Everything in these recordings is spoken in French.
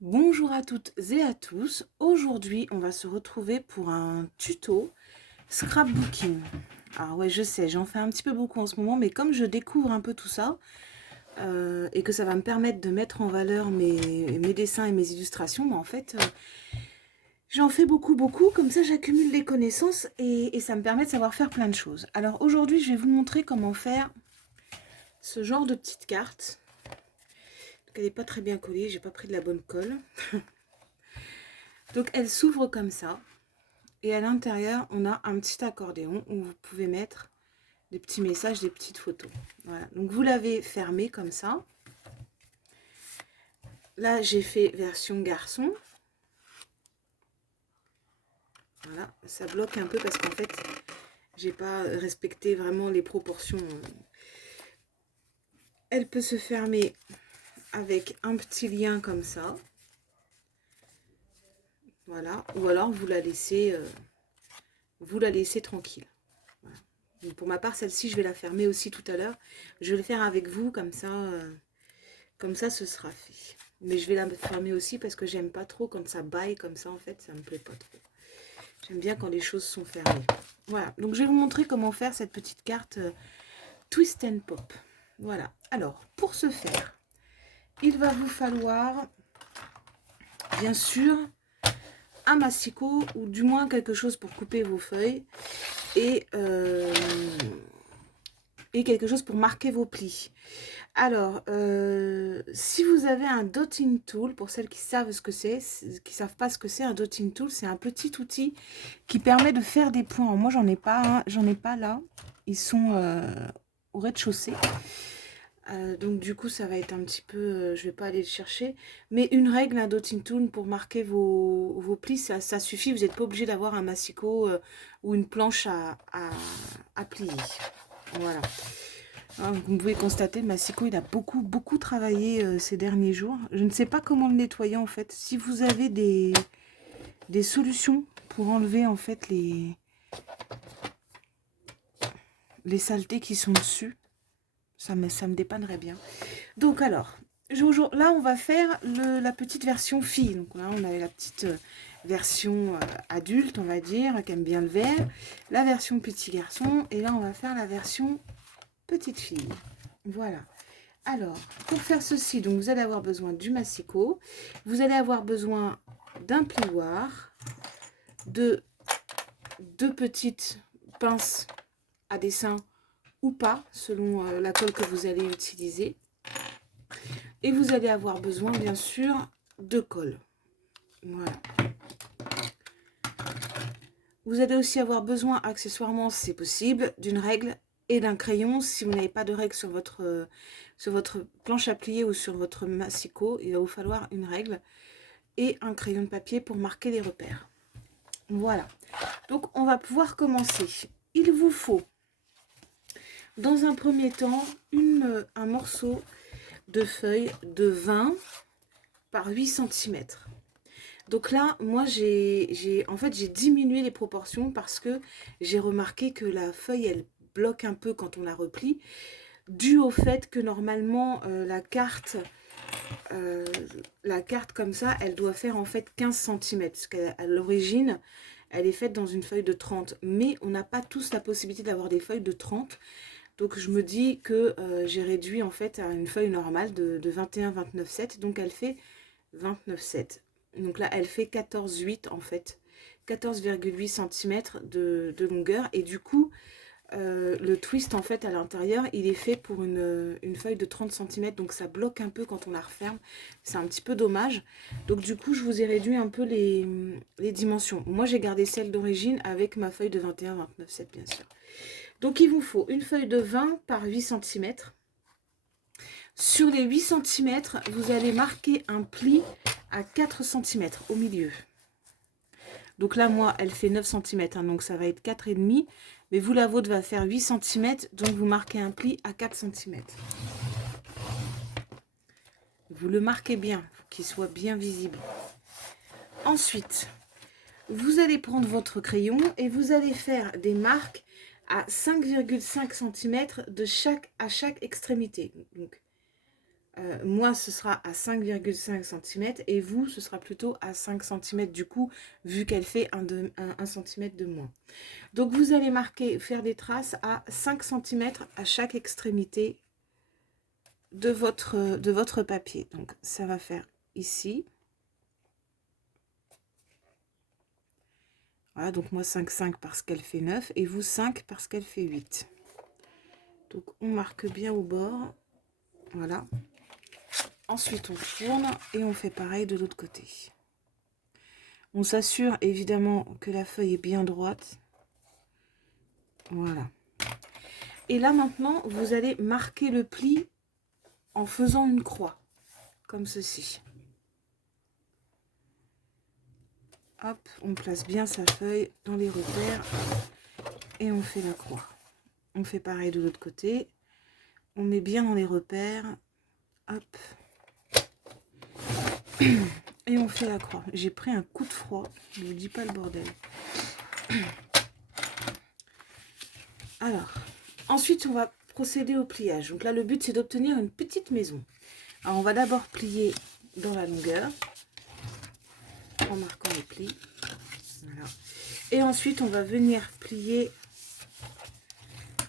Bonjour à toutes et à tous. Aujourd'hui, on va se retrouver pour un tuto scrapbooking. Alors ouais, je sais, j'en fais un petit peu beaucoup en ce moment, mais comme je découvre un peu tout ça, et que ça va me permettre de mettre en valeur mes dessins et mes illustrations, en fait, j'en fais beaucoup, comme ça j'accumule des connaissances et ça me permet de savoir faire plein de choses. Alors aujourd'hui, je vais vous montrer comment faire ce genre de petite carte. Donc elle n'est pas très bien collée, j'ai pas pris de la bonne colle. Donc elle s'ouvre comme ça. Et à l'intérieur, on a un petit accordéon où vous pouvez mettre des petits messages, des petites photos. Voilà. Donc vous l'avez fermé comme ça. Là, j'ai fait version garçon. Voilà, ça bloque un peu parce qu'en fait, j'ai pas respecté vraiment les proportions. Elle peut se fermer avec un petit lien comme ça. Voilà. Ou alors vous la laissez tranquille. Voilà. Donc pour ma part, celle-ci, je vais la fermer aussi tout à l'heure. Je vais le faire avec vous, comme ça, ce sera fait. Mais je vais la fermer aussi parce que j'aime pas trop quand ça baille comme ça, en fait, ça me plaît pas trop. J'aime bien quand les choses sont fermées. Voilà, donc je vais vous montrer comment faire cette petite carte Twist and Pop. Voilà, alors, pour ce faire, il va vous falloir, bien sûr, un massicot ou du moins quelque chose pour couper vos feuilles et quelque chose pour marquer vos plis. Alors, si vous avez un dotting tool, pour celles qui savent ce que c'est, qui savent pas ce que c'est un dotting tool, c'est un petit outil qui permet de faire des points. Moi, j'en ai pas, j'en ai pas là. Ils sont au rez-de-chaussée. Donc du coup, ça va être un petit peu, je vais pas aller le chercher. Mais une règle, un dotting tool pour marquer vos plis, ça suffit. Vous n'êtes pas obligé d'avoir un massicot ou une planche à plier. Voilà. Comme vous pouvez constater, le massicot, il a beaucoup travaillé ces derniers jours. Je ne sais pas comment le nettoyer en fait. Si vous avez des solutions pour enlever en fait les saletés qui sont dessus, ça me dépannerait bien. Donc alors, là on va faire la petite version fille. Donc là on a la petite version adulte, on va dire, qui aime bien le vert. La version petit garçon. Et là on va faire la version petite fille. Voilà. Alors, pour faire ceci, donc vous allez avoir besoin du massicot, vous allez avoir besoin d'un plioir, de deux petites pinces à dessin ou pas, selon la colle que vous allez utiliser. Et vous allez avoir besoin, bien sûr, de colle. Voilà. Vous allez aussi avoir besoin, accessoirement, si c'est possible, d'une règle et d'un crayon. Si vous n'avez pas de règle sur votre planche à plier ou sur votre massicot, il va vous falloir une règle et un crayon de papier pour marquer les repères. Voilà. Donc, on va pouvoir commencer. Il vous faut, dans un premier temps, un morceau de feuille de 20 par 8 cm. Donc là, moi, j'ai diminué les proportions parce que j'ai remarqué que la feuille, elle bloque un peu quand on la replie, dû au fait que normalement, la carte comme ça, elle doit faire en fait 15 cm. Parce qu'à l'origine, elle est faite dans une feuille de 30. Mais on n'a pas tous la possibilité d'avoir des feuilles de 30. Donc je me dis que j'ai réduit en fait à une feuille normale de 21-29,7. Donc elle fait 29,7. Donc là, elle fait 14,8 en fait. 14,8 cm de longueur. Et du coup, le twist en fait à l'intérieur, il est fait pour une feuille de 30 cm. Donc ça bloque un peu quand on la referme. C'est un petit peu dommage. Donc du coup, je vous ai réduit un peu les dimensions. Moi, j'ai gardé celle d'origine avec ma feuille de 21-29,7 bien sûr. Donc il vous faut une feuille de 20 par 8 cm. Sur les 8 cm, vous allez marquer un pli à 4 cm au milieu. Donc là, moi, elle fait 9 cm, hein, donc ça va être 4,5. Mais vous, la vôtre va faire 8 cm, donc vous marquez un pli à 4 cm. Vous le marquez bien, pour qu'il soit bien visible. Ensuite, vous allez prendre votre crayon et vous allez faire des marques à 5,5 cm à chaque extrémité. Donc, moi, ce sera à 5,5 cm et vous, ce sera plutôt à 5 cm du coup, vu qu'elle fait 1 cm de moins. Donc, vous allez faire des traces à 5 cm à chaque extrémité de votre papier. Donc, ça va faire ici. Voilà, donc moi 5,5 parce qu'elle fait 9 et vous 5 parce qu'elle fait 8. Donc, on marque bien au bord. Voilà. Ensuite, on tourne et on fait pareil de l'autre côté. On s'assure évidemment que la feuille est bien droite. Voilà. Et là, maintenant, vous allez marquer le pli en faisant une croix, comme ceci. Hop, on place bien sa feuille dans les repères et on fait la croix. On fait pareil de l'autre côté. On met bien dans les repères. Hop. Et on fait la croix. J'ai pris un coup de froid. Je ne vous dis pas le bordel. Alors, ensuite, on va procéder au pliage. Donc là, le but, c'est d'obtenir une petite maison. Alors, on va d'abord plier dans la longueur. En marquant les plis. Voilà. Et ensuite, on va venir plier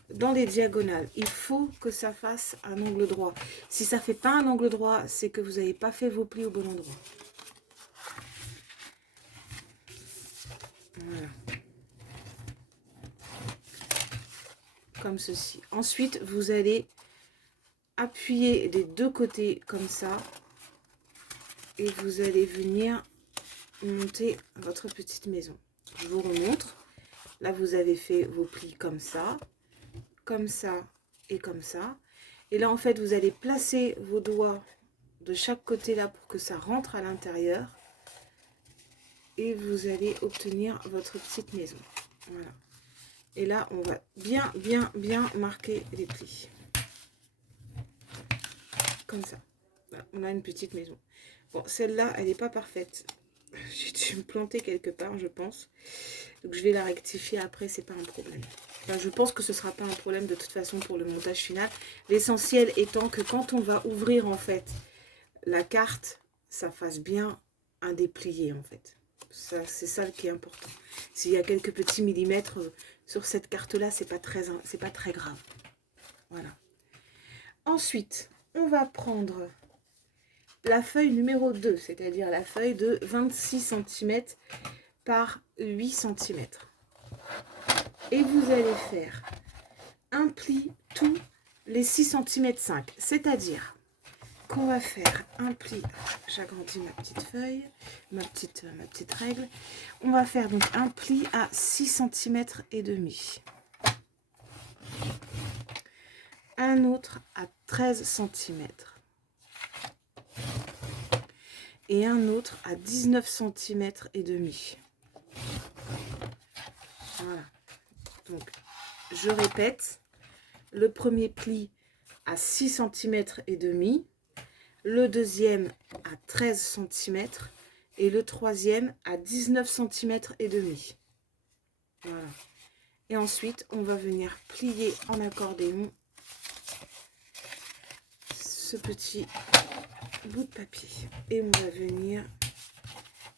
dans les diagonales. Il faut que ça fasse un angle droit. Si ça ne fait pas un angle droit, c'est que vous n'avez pas fait vos plis au bon endroit. Voilà. Comme ceci. Ensuite, vous allez appuyer des deux côtés comme ça. Et vous allez venir monter votre petite maison. Je vous remontre. Là, vous avez fait vos plis comme ça et comme ça. Et là, en fait, vous allez placer vos doigts de chaque côté là pour que ça rentre à l'intérieur. Et vous allez obtenir votre petite maison. Voilà. Et là, on va bien marquer les plis. Comme ça. Voilà, on a une petite maison. Bon, celle-là, elle n'est pas parfaite. J'ai dû me planter quelque part, je pense. Donc, je vais la rectifier après, c'est pas un problème. Enfin, je pense que ce sera pas un problème de toute façon pour le montage final. L'essentiel étant que quand on va ouvrir, en fait, la carte, ça fasse bien un déplié, en fait. C'est ça qui est important. S'il y a quelques petits millimètres sur cette carte-là, c'est pas très grave. Voilà. Ensuite, on va prendre la feuille numéro 2, c'est-à-dire la feuille de 26 cm par 8 cm. Et vous allez faire un pli tous les 6 cm 5, c'est-à-dire qu'on va faire un pli, j'agrandis ma petite feuille, ma petite règle, on va faire donc un pli à 6 cm et demi. Un autre à 13 cm. Et un autre à 19 cm et demi. Voilà. Donc, je répète, le premier pli à 6 cm et demi, le deuxième à 13 cm et le troisième à 19 cm et demi. Voilà. Et ensuite, on va venir plier en accordéon ce petit bout de papier. Et on va venir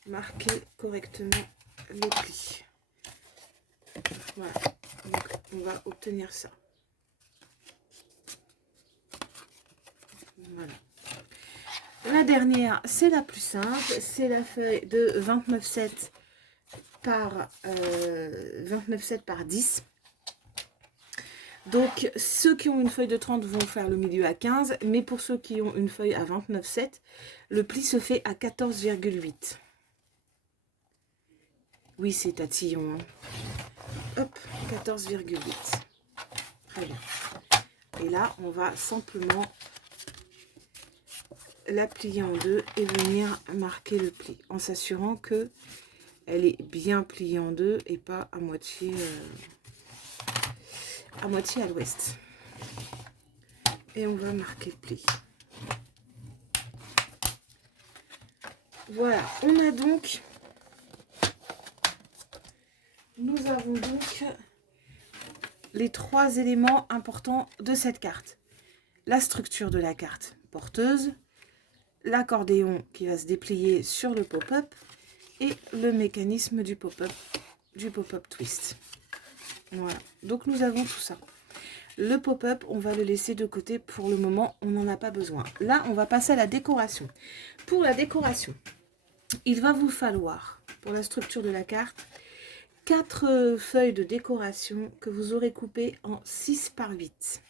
marquer correctement les plis. Voilà. Donc, on va obtenir ça. Voilà. La dernière, c'est la plus simple. C'est la feuille de 29,7 par 29,7 par 10. Donc, ceux qui ont une feuille de 30 vont faire le milieu à 15. Mais pour ceux qui ont une feuille à 29,7, le pli se fait à 14,8. Oui, c'est tatillon. Hein. Hop, 14,8. Très bien. Et là, on va simplement la plier en deux et venir marquer le pli en s'assurant que elle est bien pliée en deux et pas à moitié à l'ouest. Et on va marquer le pli. Voilà, nous avons donc les trois éléments importants de cette carte. La structure de la carte, porteuse, l'accordéon qui va se déplier sur le pop-up et le mécanisme du pop-up twist. Voilà, donc nous avons tout ça. Le pop-up, on va le laisser de côté pour le moment, on n'en a pas besoin. Là, on va passer à la décoration. Pour la décoration, il va vous falloir, pour la structure de la carte, 4 feuilles de décoration que vous aurez coupées en 6 par 8.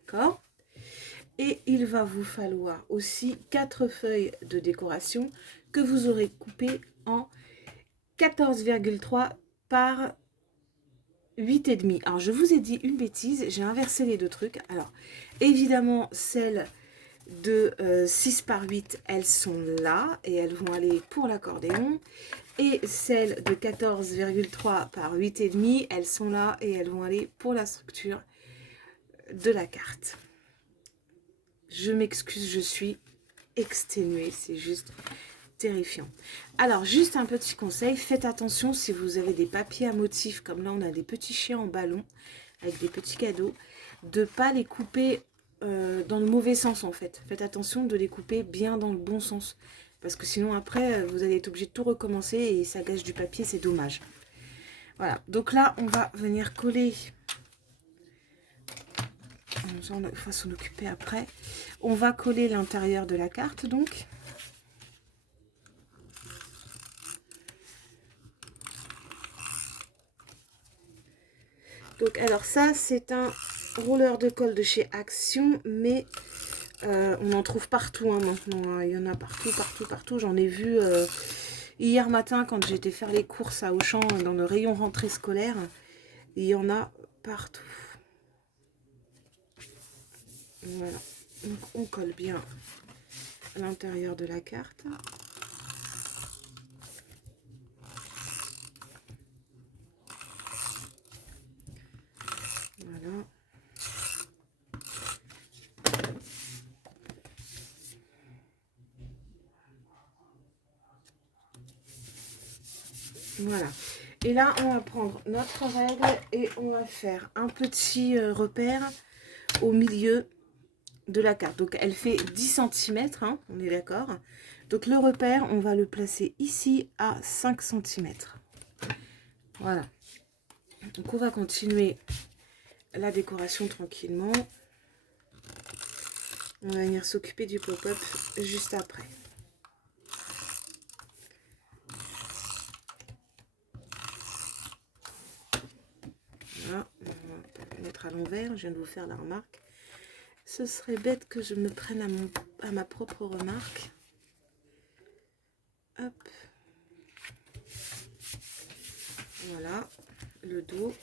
D'accord? Et il va vous falloir aussi 4 feuilles de décoration que vous aurez coupées en 14,3 par 8,5. Alors, je vous ai dit une bêtise, j'ai inversé les deux trucs. Alors, évidemment, celles de 6 par 8, elles sont là et elles vont aller pour l'accordéon. Et celles de 14,3 par 8,5, elles sont là et elles vont aller pour la structure de la carte. Je m'excuse, je suis exténuée, c'est juste terrifiant. Alors, juste un petit conseil, faites attention si vous avez des papiers à motifs, comme là on a des petits chiens en ballon, avec des petits cadeaux, de ne pas les couper dans le mauvais sens en fait. Faites attention de les couper bien dans le bon sens, parce que sinon après, vous allez être obligé de tout recommencer et ça gâche du papier, c'est dommage. Voilà, donc là, on va venir coller. Il faut s'en occuper après. On va coller l'intérieur de la carte, donc. Donc, alors ça, c'est un roller de colle de chez Action, mais on en trouve partout hein, maintenant. Il y en a partout, partout, partout. J'en ai vu hier matin quand j'étais faire les courses à Auchan dans le rayon rentrée scolaire. Il y en a partout. Voilà. Donc, on colle bien à l'intérieur de la carte. Voilà. Voilà. Et là, on va prendre notre règle et on va faire un petit repère au milieu de la carte. Donc, elle fait 10 cm, hein, on est d'accord. Donc, le repère, on va le placer ici à 5 cm. Voilà. Donc, on va continuer la décoration tranquillement. On va venir s'occuper du pop-up juste après. Voilà, on va mettre à l'envers, je viens de vous faire la remarque. Ce serait bête que je me prenne à ma propre remarque. Hop. Voilà, le dos.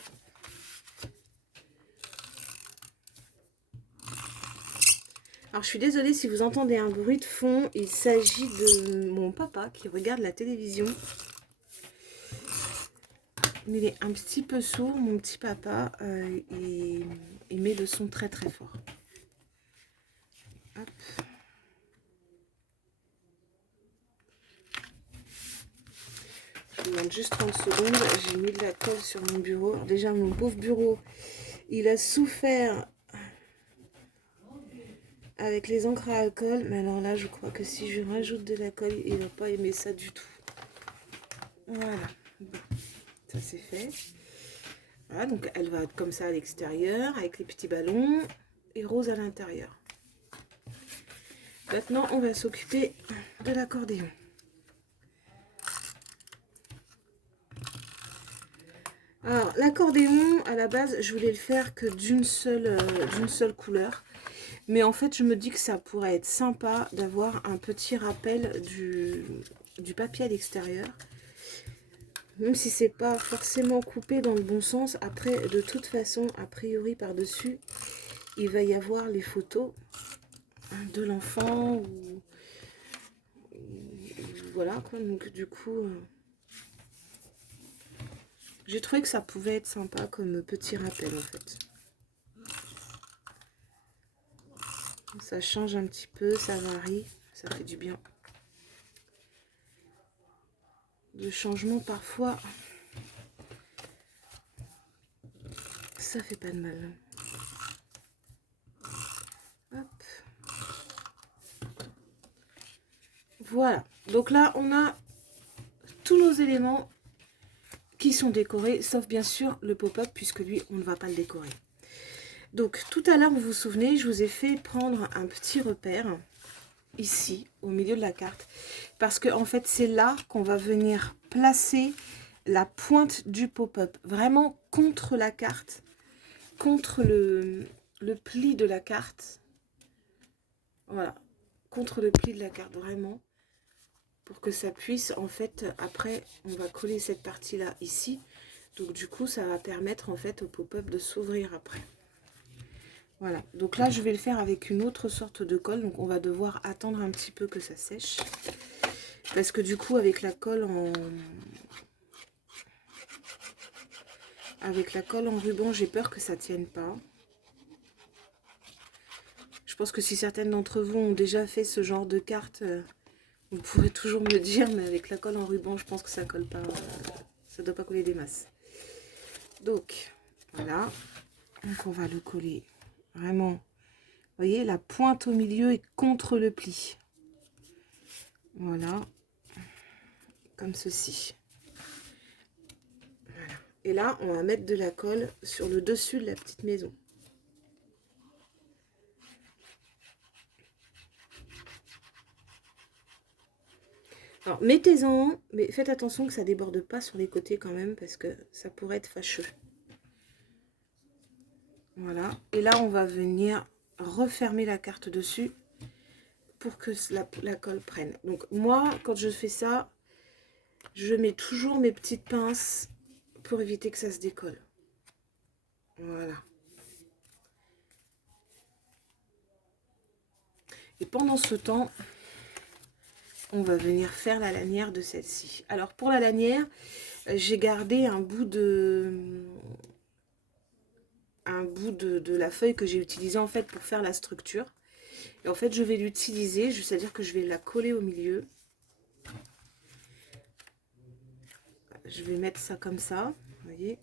Alors, je suis désolée si vous entendez un bruit de fond. Il s'agit de mon papa qui regarde la télévision. Mais il est un petit peu sourd, mon petit papa. Il met le son très très fort. Hop. Je vous demande juste 30 secondes. J'ai mis de la colle sur mon bureau. Alors déjà, mon pauvre bureau, il a souffert avec les encres à alcool. Mais alors là, je crois que si je rajoute de la colle, il va pas aimer ça du tout. Voilà. Bon, ça c'est fait. Voilà, donc elle va être comme ça à l'extérieur, avec les petits ballons et rose à l'intérieur. Maintenant, on va s'occuper de l'accordéon. Alors, l'accordéon, à la base, je voulais le faire que d'une seule couleur. Mais en fait, je me dis que ça pourrait être sympa d'avoir un petit rappel du papier à l'extérieur. Même si c'est pas forcément coupé dans le bon sens. Après, de toute façon, a priori, par-dessus, il va y avoir les photos de l'enfant. Voilà, quoi. Donc, du coup... j'ai trouvé que ça pouvait être sympa comme petit rappel en fait. Ça change un petit peu, ça varie, ça fait du bien. Le changement parfois, ça fait pas de mal. Hop. Voilà. Donc là, on a tous nos éléments qui sont décorés, sauf bien sûr le pop-up, puisque lui, on ne va pas le décorer. Donc, tout à l'heure, vous vous souvenez, je vous ai fait prendre un petit repère, ici, au milieu de la carte, parce que en fait, c'est là qu'on va venir placer la pointe du pop-up, vraiment contre la carte, contre le pli de la carte. Voilà, contre le pli de la carte, vraiment, pour que ça puisse, en fait, après, on va coller cette partie-là ici. Donc, du coup, ça va permettre, en fait, au pop-up de s'ouvrir après. Voilà, donc là, je vais le faire avec une autre sorte de colle. Donc, on va devoir attendre un petit peu que ça sèche. Parce que du coup, avec la colle en... ruban, j'ai peur que ça tienne pas. Je pense que si certaines d'entre vous ont déjà fait ce genre de carte, vous pourrez toujours me dire, mais avec la colle en ruban, je pense que ça colle pas, ça doit pas coller des masses. Donc, voilà. Donc, on va le coller vraiment. Vous voyez, la pointe au milieu est contre le pli. Voilà. Comme ceci. Voilà. Et là, on va mettre de la colle sur le dessus de la petite maison. Alors, mettez-en, mais faites attention que ça ne déborde pas sur les côtés quand même, parce que ça pourrait être fâcheux. Voilà. Et là, on va venir refermer la carte dessus pour que la colle prenne. Donc, moi, quand je fais ça, je mets toujours mes petites pinces pour éviter que ça se décolle. Voilà. Et pendant ce temps, on va venir faire la lanière de celle-ci. Alors, pour la lanière, j'ai gardé un bout de la feuille que j'ai utilisée en fait pour faire la structure. Et en fait, je vais l'utiliser, c'est-à-dire que je vais la coller au milieu. Je vais mettre ça comme ça, vous voyez.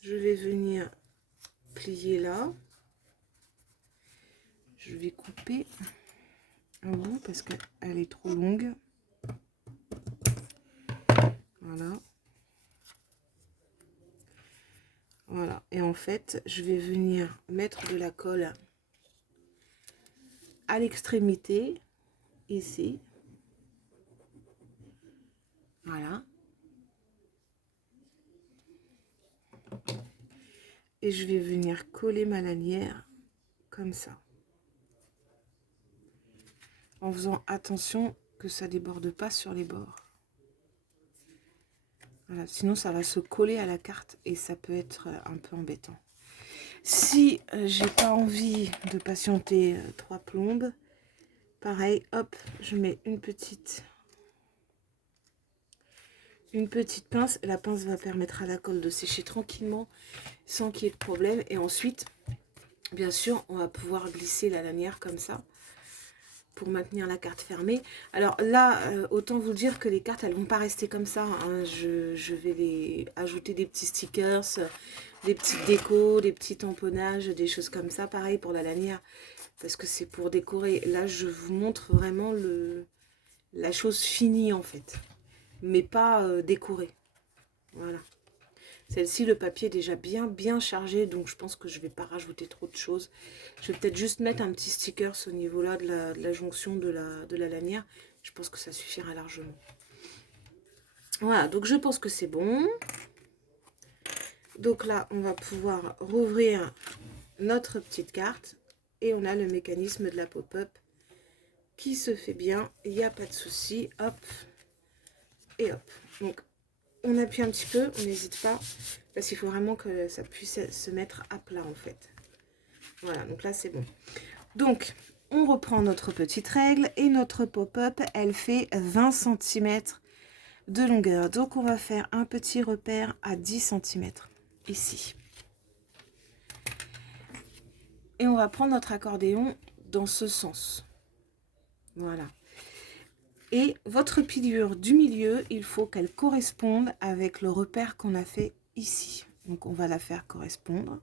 Je vais venir plier là. Je vais couper un bout parce qu'elle est trop longue. Voilà. Voilà. Et en fait, je vais venir mettre de la colle à l'extrémité, ici. Voilà. Et je vais venir coller ma lanière comme ça. En faisant attention que ça ne déborde pas sur les bords. Voilà, sinon ça va se coller à la carte et ça peut être un peu embêtant. Si j'ai pas envie de patienter 3 plombes, pareil, hop, je mets une petite pince. La pince va permettre à la colle de sécher tranquillement sans qu'il y ait de problème. Et ensuite, bien sûr, on va pouvoir glisser la lanière comme ça pour maintenir la carte fermée. Alors là, autant vous dire que les cartes, elles vont pas rester comme ça, hein. Je vais les ajouter des petits stickers, des petites décos, des petits tamponnages, des choses comme ça. Pareil pour la lanière, parce que c'est pour décorer. Là, je vous montre vraiment la chose finie en fait, mais pas décorée. Voilà. Celle-ci, le papier est déjà bien chargé, donc je pense que je ne vais pas rajouter trop de choses. Je vais peut-être juste mettre un petit sticker au niveau là de la jonction de la lanière. Je pense que ça suffira largement. Voilà, donc je pense que c'est bon. Donc là, on va pouvoir rouvrir notre petite carte. Et on a le mécanisme de la pop-up qui se fait bien. Il n'y a pas de souci. Hop. Et hop. Donc, on appuie un petit peu, on n'hésite pas, parce qu'il faut vraiment que ça puisse se mettre à plat en fait. Voilà, donc là c'est bon. Donc, on reprend notre petite règle et notre pop-up, elle fait 20 cm de longueur. Donc, on va faire un petit repère à 10 cm ici. Et on va prendre notre accordéon dans ce sens. Voilà. Et votre pilure du milieu, il faut qu'elle corresponde avec le repère qu'on a fait ici. Donc, on va la faire correspondre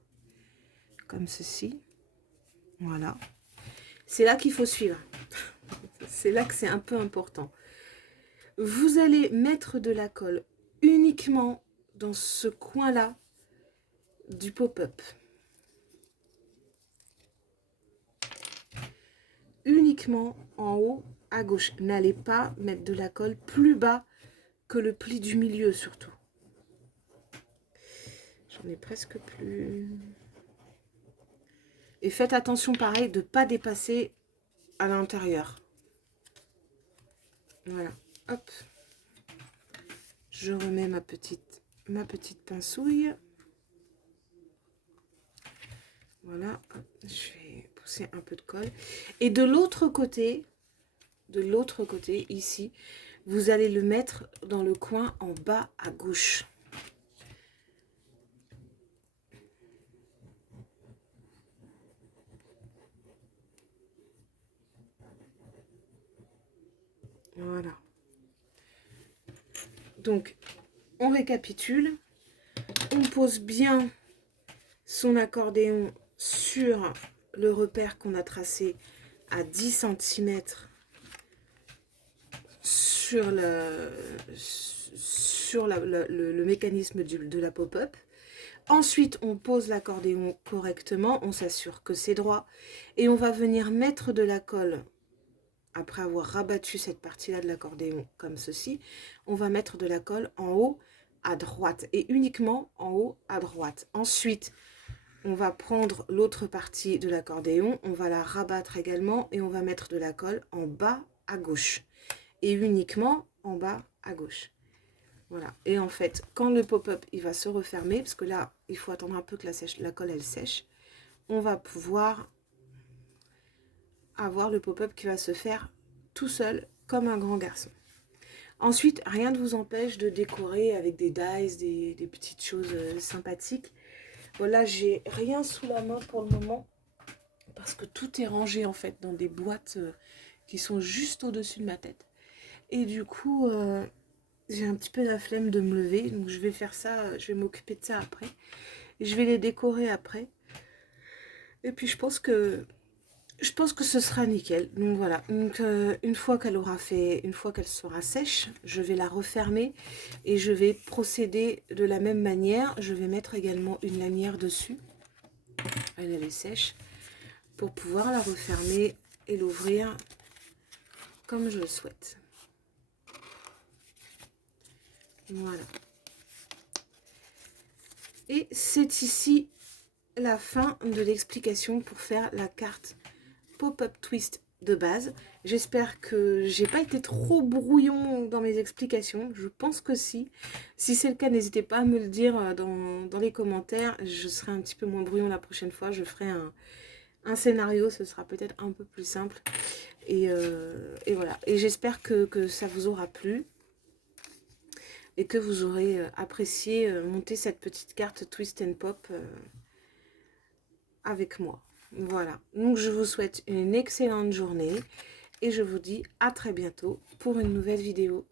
comme ceci. Voilà. C'est là qu'il faut suivre. C'est là que c'est un peu important. Vous allez mettre de la colle uniquement dans ce coin-là du pop-up. Uniquement en haut à gauche. N'allez pas mettre de la colle plus bas que le pli du milieu surtout. J'en ai presque plus. Et faites attention pareil de ne pas dépasser à l'intérieur. Voilà, hop. Je remets ma petite pincouille. Voilà, je vais pousser un peu de colle. Et de l'autre côté, ici, vous allez le mettre dans le coin en bas à gauche. Voilà. Donc, on récapitule. On pose bien son accordéon sur le repère qu'on a tracé à 10 cm sur le mécanisme de la pop-up. Ensuite, on pose l'accordéon correctement, on s'assure que c'est droit et on va venir mettre de la colle. Après avoir rabattu cette partie-là de l'accordéon comme ceci, on va mettre de la colle en haut à droite et uniquement en haut à droite. Ensuite, on va prendre l'autre partie de l'accordéon, on va la rabattre également et on va mettre de la colle en bas à gauche et uniquement en bas à gauche. Voilà. Et en fait, quand le pop-up il va se refermer, parce que là, il faut attendre un peu que la colle elle sèche, on va pouvoir avoir le pop-up qui va se faire tout seul comme un grand garçon. Ensuite, rien ne vous empêche de décorer avec des dies, des petites choses sympathiques. Voilà, j'ai rien sous la main pour le moment parce que tout est rangé en fait dans des boîtes qui sont juste au-dessus de ma tête. Et du coup, j'ai un petit peu la flemme de me lever, donc je vais faire ça, je vais m'occuper de ça après. Et je vais les décorer après. Et puis je pense que ce sera nickel. Donc voilà, donc, une fois qu'elle sera sèche, je vais la refermer et je vais procéder de la même manière. Je vais mettre également une lanière dessus. Elle est sèche pour pouvoir la refermer et l'ouvrir comme je le souhaite. Voilà. Et c'est ici la fin de l'explication pour faire la carte Pop-up Twist de base. J'espère que j'ai pas été trop brouillon dans mes explications. Je pense que si. Si c'est le cas, n'hésitez pas à me le dire dans les commentaires. Je serai un petit peu moins brouillon la prochaine fois. Je ferai un scénario, ce sera peut-être un peu plus simple. Et voilà. Et j'espère que ça vous aura plu. Et que vous aurez apprécié monter cette petite carte Twist and Pop avec moi. Voilà, donc je vous souhaite une excellente journée et je vous dis à très bientôt pour une nouvelle vidéo.